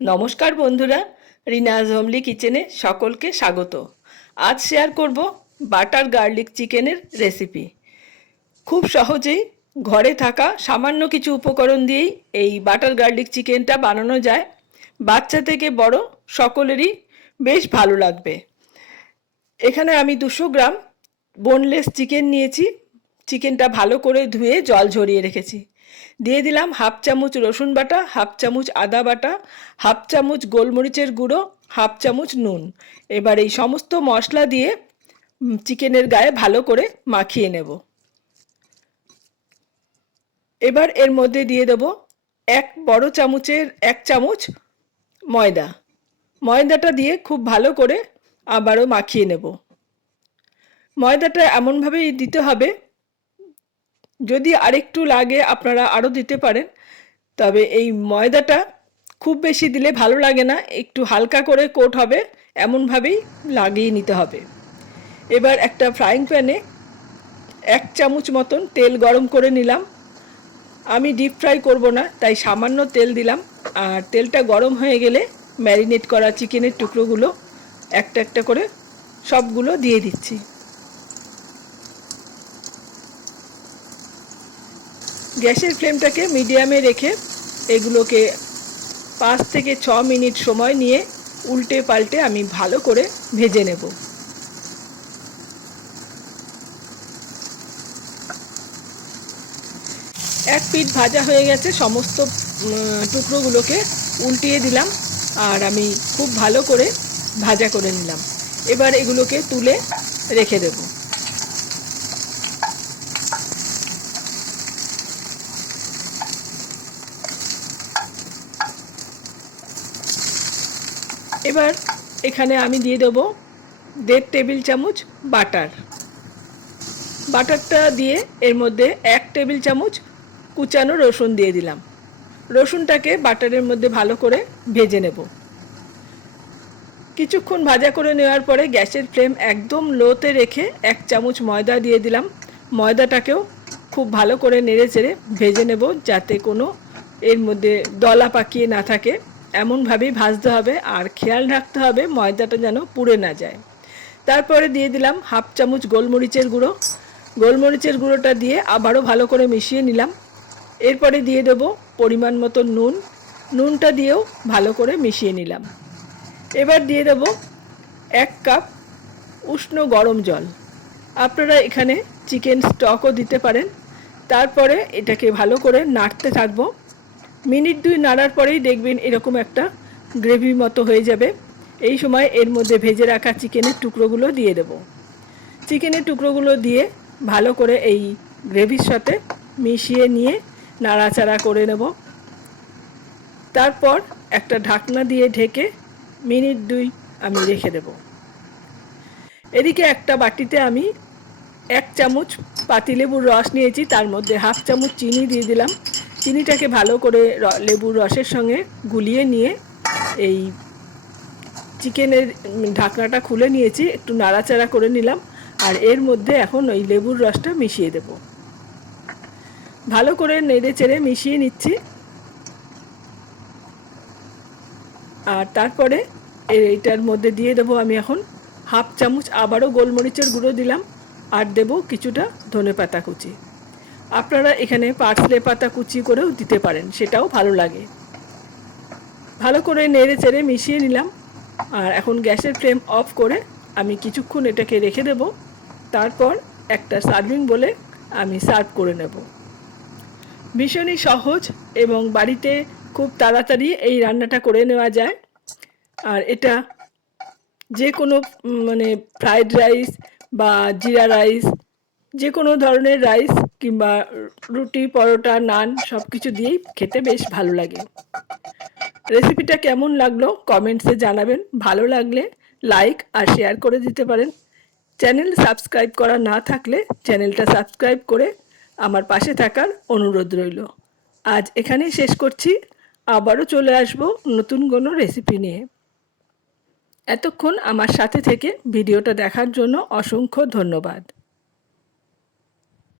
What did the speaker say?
নমস্কার বন্ধুরা, রিনাজ হোমলি কিচেনে সকলকে স্বাগত। আজ শেয়ার করব বাটার গার্লিক চিকেনের রেসিপি। খুব সহজেই ঘরে থাকা সামান্য কিছু উপকরণ দিয়েই এই বাটার গার্লিক চিকেনটা বানানো যায়। বাচ্চা থেকে বড় সকলেরই বেশ ভালো লাগবে। এখানে আমি 200 গ্রাম বোনলেস চিকেন নিয়েছি। চিকেনটা ভালো করে ধুয়ে জল ঝরিয়ে রেখেছি। দিয়ে দিলাম হাফ চামচ রসুন বাটা, হাফ চামচ আদা বাটা, হাফ চামচ গোলমরিচের গুঁড়ো, হাফ চামচ নুন। এবার এই সমস্ত মশলা দিয়ে চিকেনের গায়ে ভালো করে মাখিয়ে নেব। এবার এর মধ্যে দিয়ে দেব এক বড় চামচের 1 চামচ ময়দা। ময়দাটা দিয়ে খুব ভালো করে আবারও মাখিয়ে নেব। ময়দাটা এমনভাবেই দিতে হবে, যদি আরেকটু লাগে আপনারা আরও দিতে পারেন, তবে এই ময়দাটা খুব বেশি দিলে ভালো লাগে না, একটু হালকা করে কোট হবে এমনভাবেই লাগিয়ে নিতে হবে। এবার একটা ফ্রাইং প্যানে 1 চামচ মতন তেল গরম করে নিলাম। আমি ডিপ ফ্রাই করব না, তাই সামান্য তেল দিলাম। আর তেলটা গরম হয়ে গেলে ম্যারিনেট করা চিকেনের টুকরোগুলো একটা একটা করে সবগুলো দিয়ে দিচ্ছি। গ্যাসের ফ্লেমটাকে মিডিয়ামে রেখে এগুলোকে 5 থেকে 6 মিনিট সময় নিয়ে উল্টে পাল্টে আমি ভালো করে ভেজে নেব। এক পিঠ ভাজা হয়ে গেছে, সমস্ত টুকরোগুলোকে উল্টিয়ে দিলাম আর আমি খুব ভালো করে ভাজা করে নিলাম। এবার এগুলোকে তুলে রেখে দেব। এবার এখানে আমি দিয়ে দেব 1.5 টেবিল চামচ বাটার। বাটারটা দিয়ে এর মধ্যে 1 টেবিল চামচ কুচানো রসুন দিয়ে দিলাম। রসুনটাকে বাটারের মধ্যে ভালো করে ভেজে নেব। কিছুক্ষণ ভাজা করে নেওয়ার পরে গ্যাসের ফ্লেম একদম লোতে রেখে 1 চামচ ময়দা দিয়ে দিলাম। ময়দাটাকেও খুব ভালো করে নেড়ে চেড়ে ভেজে নেব, যাতে কোনো এর মধ্যে দলা পাকিয়ে না থাকে। এমনভাবেই ভাজতে হবে আর খেয়াল রাখতে হবে ময়দাটা যেন পুড়ে না যায়। তারপরে দিয়ে দিলাম হাফ চামচ গোলমরিচের গুঁড়ো। গোলমরিচের গুঁড়োটা দিয়ে আবারও ভালো করে মিশিয়ে নিলাম। এরপরে দিয়ে দেব পরিমাণ মতো নুন। নুনটা দিয়েও ভালো করে মিশিয়ে নিলাম। এবার দিয়ে দেব 1 কাপ উষ্ণ গরম জল। আপনারা এখানে চিকেন স্টকও দিতে পারেন। তারপরে এটাকে ভালো করে নাড়তে থাকবো। মিনিট 2 নাড়ার পরেই দেখবেন এরকম একটা গ্রেভি মতো হয়ে যাবে। এই সময় এর মধ্যে ভেজে রাখা চিকেনের টুকরোগুলো দিয়ে দেব। চিকেনের টুকরোগুলো দিয়ে ভালো করে এই গ্রেভির সাথে মিশিয়ে নিয়ে নাড়াচাড়া করে নেব। তারপর একটা ঢাকনা দিয়ে ঢেকে মিনিট 2 আমি রেখে দেব। এদিকে একটা বাটিতে আমি 1 চামচ পাতিলেবুর রস নিয়েছি, তার মধ্যে হাফ চামচ চিনি দিয়ে দিলাম। চিনিটাকে ভালো করে লেবুর রসের সঙ্গে গুলিয়ে নিয়ে এই চিকেনের ঢাকনাটা খুলে নিয়েছি, একটু নাড়াচাড়া করে নিলাম। আর এর মধ্যে এখন ওই লেবুর রসটা মিশিয়ে দেব। ভালো করে নেড়ে চেড়ে মিশিয়ে নিচ্ছি। আর তারপরে এইটার মধ্যে দিয়ে দেবো আমি এখন হাফ চামচ আবারও গোলমরিচের গুঁড়ো দিলাম। আর দেব কিছুটা ধনেপাতা কুচি। আপনারা এখানে পার্সলে পাতা কুচি করেও দিতে পারেন, সেটাও ভালো লাগে। ভালো করে নেড়ে চেড়ে মিশিয়ে নিলাম। আর এখন গ্যাসের ফ্লেম অফ করে আমি কিছুক্ষণ এটাকে রেখে দেব। তারপর একটা সার্ভিং বলে আমি সার্ভ করে নেব। ভীষণই সহজ এবং বাড়িতে খুব তাড়াতাড়ি এই রান্নাটা করে নেওয়া যায়। আর এটা যে কোনো ফ্রাইড রাইস বা জিরা রাইস, যে কোনো ধরনের রাইস কিংবা রুটি, পরোটা, নান সব কিছু দিয়েই খেতে বেশ ভালো লাগে। রেসিপিটা কেমন লাগলো কমেন্টসে জানাবেন। ভালো লাগলে লাইক আর শেয়ার করে দিতে পারেন। চ্যানেল সাবস্ক্রাইব করা না থাকলে চ্যানেলটা সাবস্ক্রাইব করে আমার পাশে থাকার অনুরোধ রইল। আজ এখানেই শেষ করছি। আবারও চলে আসব নতুন কোনো রেসিপি নিয়ে। এতক্ষণ আমার সাথে থেকে ভিডিওটা দেখার জন্য অসংখ্য ধন্যবাদ।